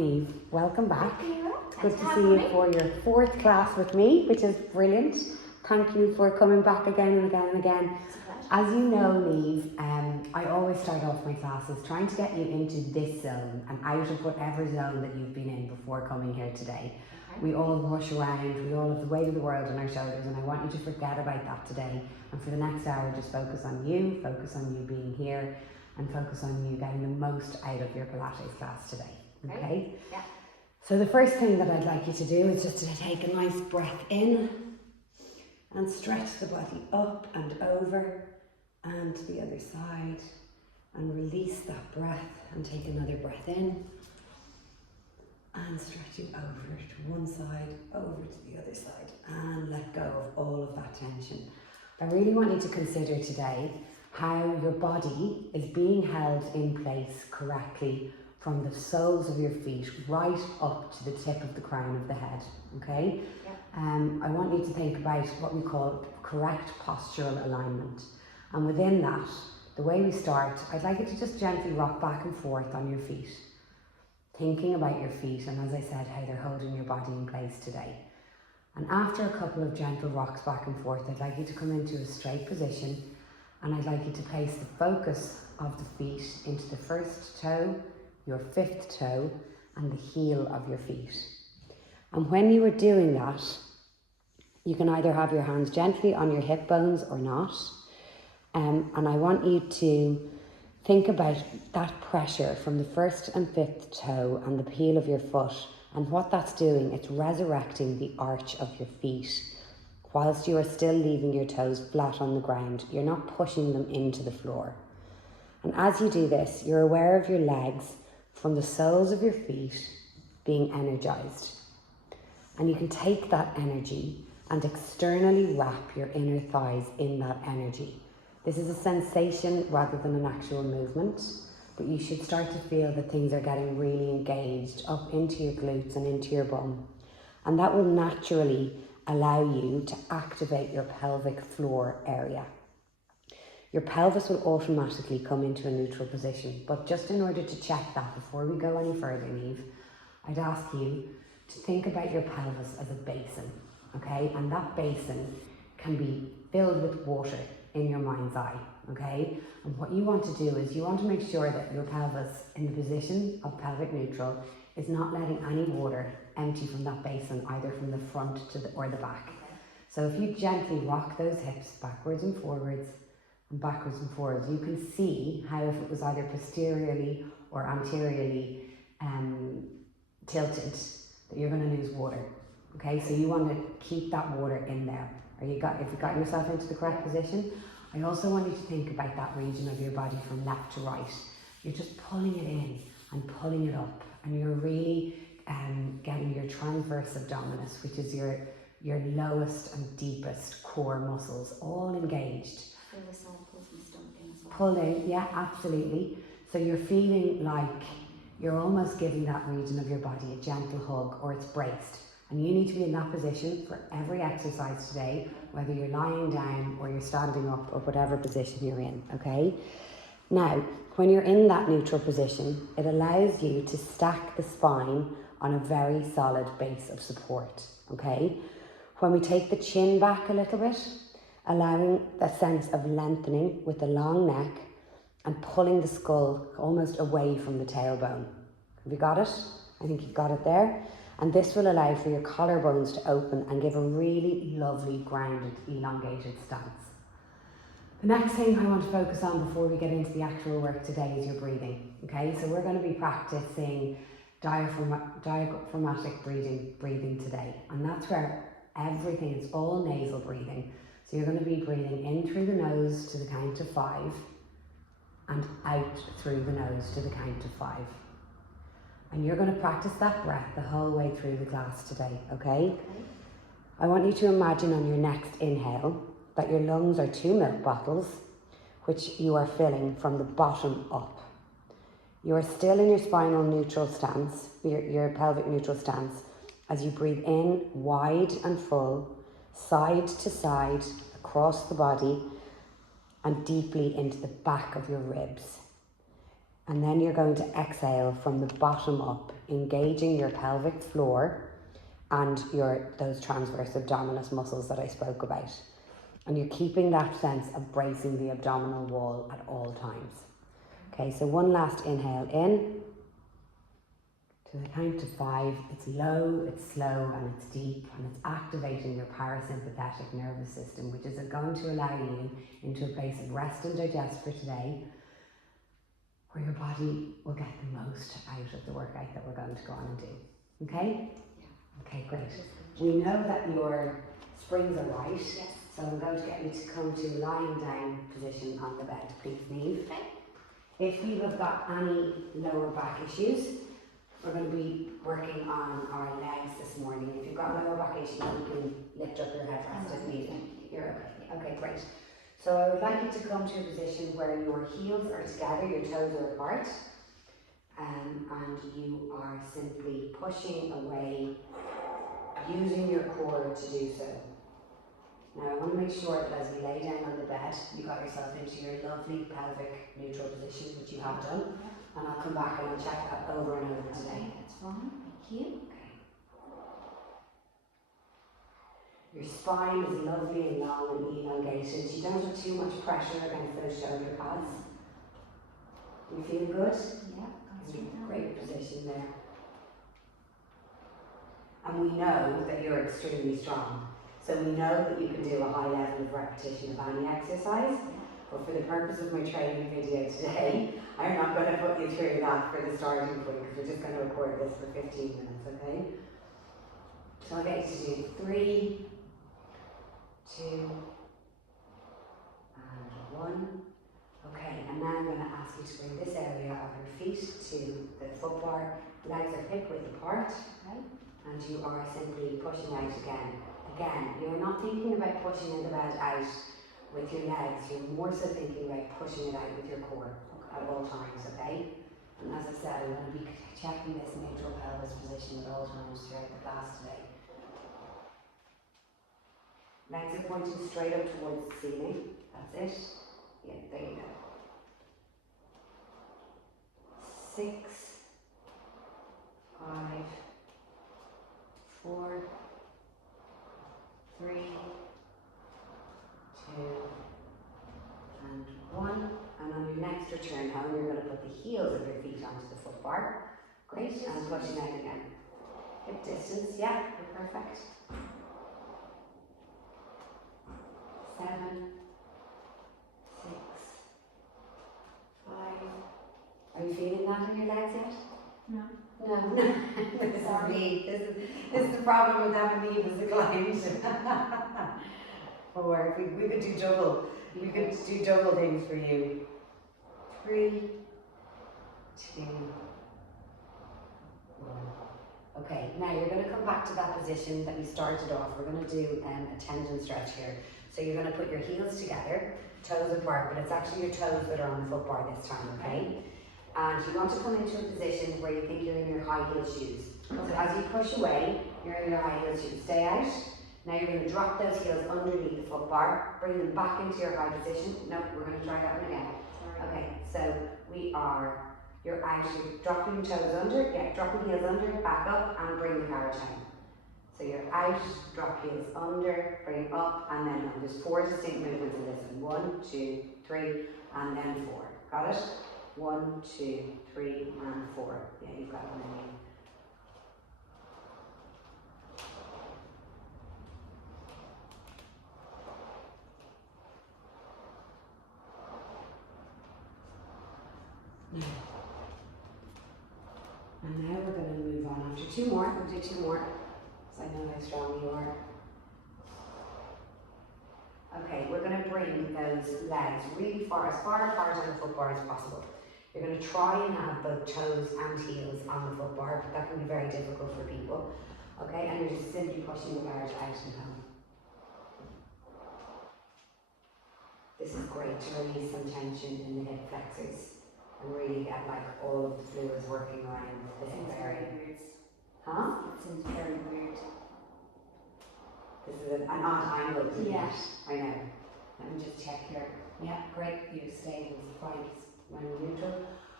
Eve, welcome back. It's good to see you for your fourth class with me, which is brilliant. Thank you for coming back again and again and again. As you know, Neve, I always start off my classes trying to get you into this zone and out of whatever zone that you've been in before coming here today. We all rush around, we all have the weight of the world on our shoulders, and I want you to forget about that today. And for the next hour, just focus on you being here, and focus on you getting the most out of your Pilates class today. Okay? Yeah. So the first thing that I'd like you to do is just to take a nice breath in and stretch the body up and over and to the other side, and release that breath and take another breath in and stretching over to one side, over to the other side, and let go of all of that tension. I really want you to consider today how your body is being held in place correctly from the soles of your feet right up to the tip of the crown of the head, okay? Yeah. I want you to think about what we call correct postural alignment. And within that, the way we start, I'd like you to just gently rock back and forth on your feet, thinking about your feet and, as I said, how they're holding your body in place today. And after a couple of gentle rocks back and forth, I'd like you to come into a straight position, and I'd like you to place the focus of the feet into the first toe, your fifth toe, and the heel of your feet. And when you are doing that, you can either have your hands gently on your hip bones or not. And I want you to think about that pressure from the first and fifth toe and the heel of your foot, and what that's doing, it's resurrecting the arch of your feet. Whilst you are still leaving your toes flat on the ground, you're not pushing them into the floor. And as you do this, you're aware of your legs from the soles of your feet being energized. And you can take that energy and externally wrap your inner thighs in that energy. This is a sensation rather than an actual movement, but you should start to feel that things are getting really engaged up into your glutes and into your bum. And that will naturally allow you to activate your pelvic floor area. Your pelvis will automatically come into a neutral position, but just in order to check that before we go any further, Neve, I'd ask you to think about your pelvis as a basin, okay? And that basin can be filled with water in your mind's eye, okay? And what you want to do is you want to make sure that your pelvis in the position of pelvic neutral is not letting any water empty from that basin, either from the front to or the back. So if you gently rock those hips backwards and forwards, and backwards and forwards, you can see how if it was either posteriorly or anteriorly tilted, that you're going to lose water. Okay, so you want to keep that water in there. If you got yourself into the correct position, I also want you to think about that region of your body from left to right. You're just pulling it in and pulling it up, and you're really getting your transverse abdominis, which is your lowest and deepest core muscles, all engaged. Pull in, yeah, absolutely. So you're feeling like you're almost giving that region of your body a gentle hug, or it's braced. And you need to be in that position for every exercise today, whether you're lying down or you're standing up or whatever position you're in, okay? Now, when you're in that neutral position, it allows you to stack the spine on a very solid base of support, okay? When we take the chin back a little bit, allowing a sense of lengthening with the long neck and pulling the skull almost away from the tailbone. Have you got it? I think you've got it there. And this will allow for your collarbones to open and give a really lovely, grounded, elongated stance. The next thing I want to focus on before we get into the actual work today is your breathing. Okay, so we're going to be practicing diaphragmatic breathing today. And that's where everything is all nasal breathing. So you're going to be breathing in through the nose to the count of 5 and out through the nose to the count of 5. And you're going to practice that breath the whole way through the class today, okay? I want you to imagine on your next inhale that your lungs are 2 milk bottles, which you are filling from the bottom up. You are still in your spinal neutral stance, your pelvic neutral stance, as you breathe in wide and full, side to side, across the body, and deeply into the back of your ribs. And then you're going to exhale from the bottom up, engaging your pelvic floor and those transverse abdominis muscles that I spoke about. And you're keeping that sense of bracing the abdominal wall at all times. Okay, so one last inhale in. To the count to 5, it's low, it's slow, and it's deep, and it's activating your parasympathetic nervous system, which is going to allow you into a place of rest and digest for today, where your body will get the most out of the workout that we're going to go on and do. Okay? Yeah. Okay, great. We know that your springs are right, yes. So I'm going to get you to come to lying down position on the bed, please, Niamh. Okay. If you have got any lower back issues, we're going to be working on our legs this morning. If you've got lower back issues, you can lift up your headrest if needed. You're okay. Okay, great. So I would like you to come to a position where your heels are together, your toes are apart, and you are simply pushing away, using your core to do so. Now I want to make sure that as we lay down on the bed, you got yourself into your lovely pelvic neutral position, which you have done. And I'll come back and I'll check that over and over today. That's fine, thank you. Okay. Your spine is lovely and long and elongated. You don't have too much pressure against those shoulder pads. You feel good? Yeah, that's in a great position there. And we know that you're extremely strong. So we know that you can do a high level of repetition of any exercise. But for the purpose of my training video today, I'm not going to put you through that for the starting point, because we're just going to record this for 15 minutes, okay? So I'll get you to do 3, 2, and 1. Okay, and now I'm going to ask you to bring this area of your feet to the foot bar. Legs are hip width apart, okay? And you are simply pushing out again. Again, you're not thinking about pushing the bed out with your legs, you're more so thinking about pushing it out with your core at all times, okay? And as I said, I'm going to be checking this neutral pelvis position at all times throughout the class today. Legs are pointing straight up towards the ceiling. That's it. Yeah, there you go. 6, 5, 4, 3, 2, and 1. And on your next return home, you're going to put the heels of your feet onto the foot bar. Great, and pushing out again. Hip distance, yeah, you're perfect. 7, 6, 5. Are you feeling that in your legs yet? No. No. This is me. This is the problem with having me as a client. 4. We could do double. We could do double things for you. 3, 2, 1. Okay, now you're going to come back to that position that you started off. We're going to do a tendon stretch here. So you're going to put your heels together, toes apart, but it's actually your toes that are on the foot bar this time, okay? And you want to come into a position where you think you're in your high heel shoes. So as you push away, you're in your high heel shoes. Stay out. Now you're going to drop those heels underneath the foot bar, bring them back into your high position. No, we're going to try that one again. Sorry. Okay, so you're out, you're dropping your toes under, yeah, dropping heels under, back up, and bring the carriage home. So you're out, drop heels under, bring up, and then home. There's 4 distinct movements in this one. 1, 2, 3, and then 4. Got it? 1, 2, 3, and 4. Yeah, you've got one in you. And now we're going to move on after 2 more. We'll do 2 more, because I know how strong you are. Okay, we're going to bring those legs really far apart on the foot bar as possible. You're going to try and have both toes and heels on the foot bar, but that can be very difficult for people. Okay, and you're just simply pushing the bars out and home. This is great to release some tension in the hip flexors and really get like all of the fluids working around this area. Weird. Huh? It seems very weird. This is an odd angle to Yeah. I know. Let me just check here. Yeah, great. You stayed in fine when neutral.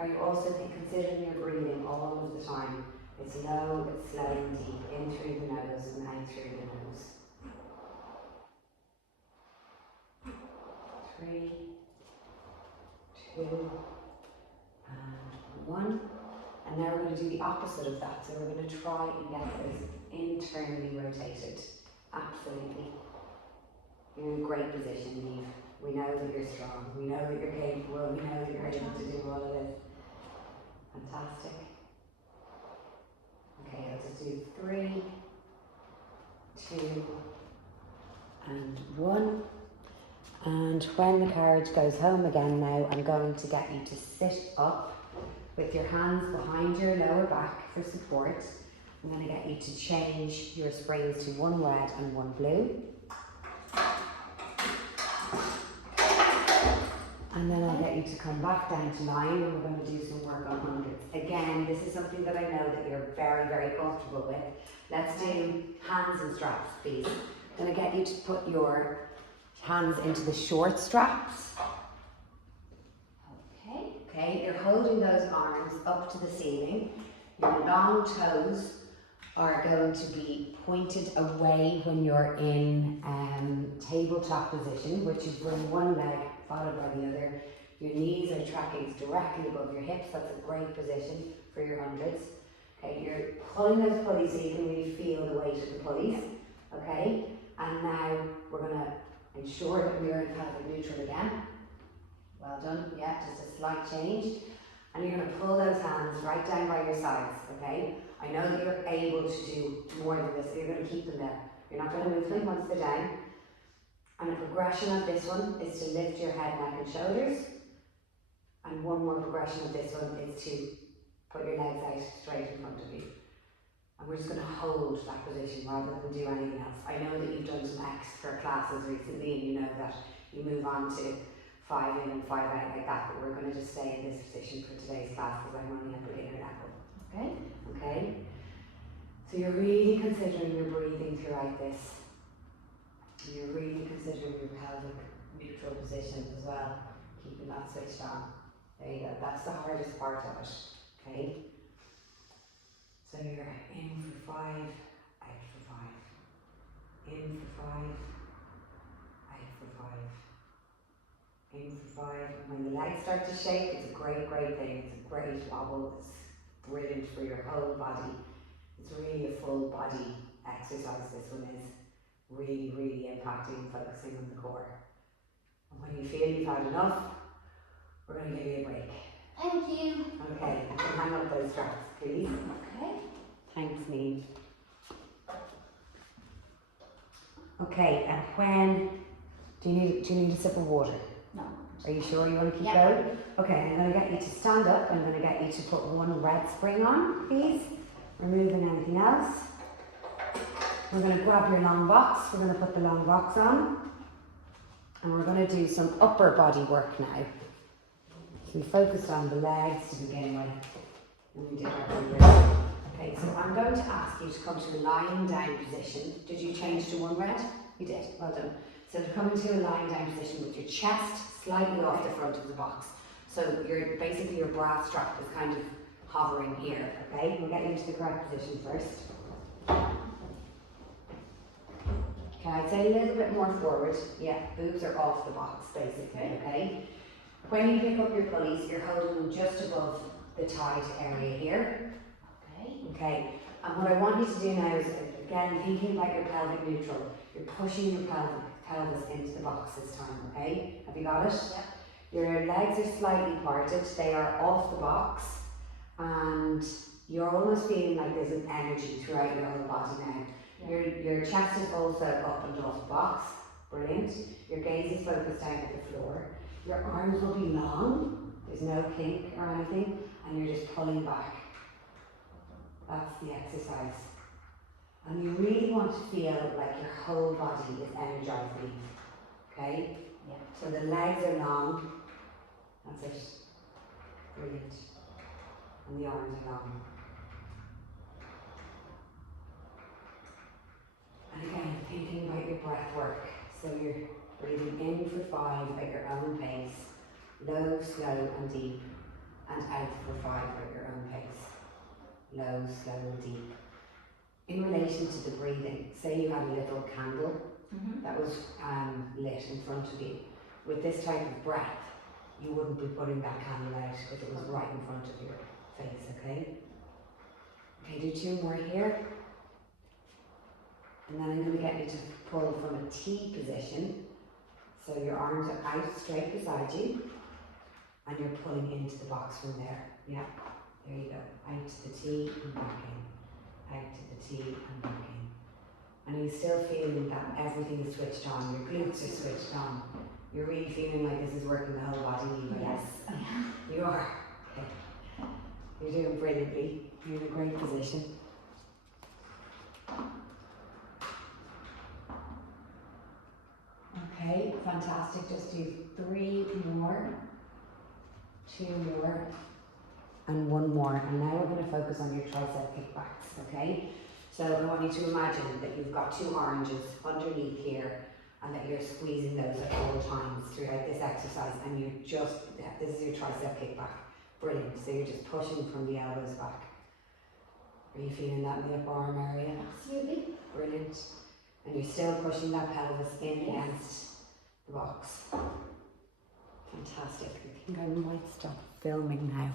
Are you also considering your breathing all of the time? It's low, it's slow and deep, in through the nose and out through the nose. 3, 2, and 1. And now we're going to do the opposite of that. So we're going to try and get this internally rotated. Absolutely. You're in a great position, Eve. We know that you're strong. We know that you're capable. We know that you're able to do all of this. Fantastic. Okay, let's just do 3, 2, and 1. And when the carriage goes home again now, I'm going to get you to sit up with your hands behind your lower back for support. I'm going to get you to change your springs to one red and one blue. And then I'll get you to come back down to line and we're going to do some work on hundreds. Again, this is something that I know that you're very, very comfortable with. Let's do hands and straps, please. I'm going to get you to put your hands into the short straps. Okay, you're holding those arms up to the ceiling. Your long toes are going to be pointed away when you're in tabletop position, which is bring one leg followed by the other. Your knees are tracking directly above your hips. That's a great position for your hundreds. Okay, you're pulling those pulleys so you can really feel the weight of the pulleys. Okay, and now we're going to ensure that we're in pelvic neutral again. Well done, yeah, just a slight change. And you're going to pull those hands right down by your sides, okay? I know that you're able to do more than this, so you're going to keep them there. You're not going to move them once they're down. And a progression of this one is to lift your head, neck and shoulders. And one more progression of this one is to put your legs out straight in front of you. And we're just going to hold that position rather than do anything else. I know that you've done some extra classes recently and you know that you move on to 5 in and 5 out like that, but we're going to just stay in this position for today's class because I'm only at beginner level. Okay? Okay? So you're really considering your breathing throughout this. You're really considering your pelvic neutral position as well, keeping that switched on. There you go. That's the hardest part of it. Okay? So you're in for 5, out for 5. In for 5, out for 5. In for 5. When the legs start to shake, it's a great, great thing. It's a great wobble. It's brilliant for your whole body. It's really a full body exercise. This one is really, really impacting and focusing on the core. And when you feel you've had enough, we're going to give you a break. Thank you. Okay, you can hang up those straps, please. Okay. Thanks, Neve. Okay, and when do you need a sip of water? No. Are you sure you want to keep Yeah. going? Okay, I'm going to get you to stand up. I'm going to get you to put one red spring on, please. Removing anything else. We're going to grab your long box. We're going to put the long box on. And we're going to do some upper body work now. So we focused on the legs to begin with. And we did our wrists. Okay, so I'm going to ask you to come to a lying down position. Did you change to one red? You did. Well done. So to come into a lying down position with your chest slightly off the front of the box. So basically your bra strap is kind of hovering here, okay? We'll get you into the correct position first. Okay, I'd say a little bit more forward. Yeah, boobs are off the box basically, okay? When you pick up your pulleys, you're holding them just above the tight area here. Okay. Okay, and what I want you to do now is, again, thinking about your pelvic neutral, you're pushing your pelvis into the box this time, okay? Have you got it? Yep. Your legs are slightly parted, they are off the box, and you're almost feeling like there's an energy throughout your whole body now. Yep. Your chest is also up and off the box, brilliant. Your gaze is focused down at the floor. Your arms will be long, there's no kink or anything, and you're just pulling back. That's the exercise. And you really want to feel like your whole body is energizing, okay? Yeah. So the legs are long, that's it, brilliant. And the arms are long. And again, thinking about your breath work. So you're breathing in for 5 at your own pace, low, slow and deep. and out for 5 at your own pace. Low, slow and deep. In relation to the breathing, say you had a little candle that was lit in front of you. With this type of breath, you wouldn't be putting that candle out if it was right in front of your face, okay? Okay, do 2 more here. And then I'm going to get you to pull from a T position. So your arms are out straight beside you, and you're pulling into the box from there. Yeah, there you go. Out to the T and back in. Out to the T and back in. And are you still feeling that everything is switched on? Your glutes are switched on. You're really feeling like this is working the whole body. Yes. You are. Okay. You're doing brilliantly. You're in a great position. Okay, fantastic. Just do 3 more, 2 more, and 1 more. And now we're going to focus on your tricep kickbacks, okay? So I want you to imagine that you've got 2 oranges underneath here and that you're squeezing those at all times throughout this exercise, and you just, this is your tricep kickback. Brilliant. So you're just pushing from the elbows back. Are you feeling that in the upper arm area? Absolutely. Brilliant. And you're still pushing that pelvis in against the box. Fantastic. I think I might stop filming now.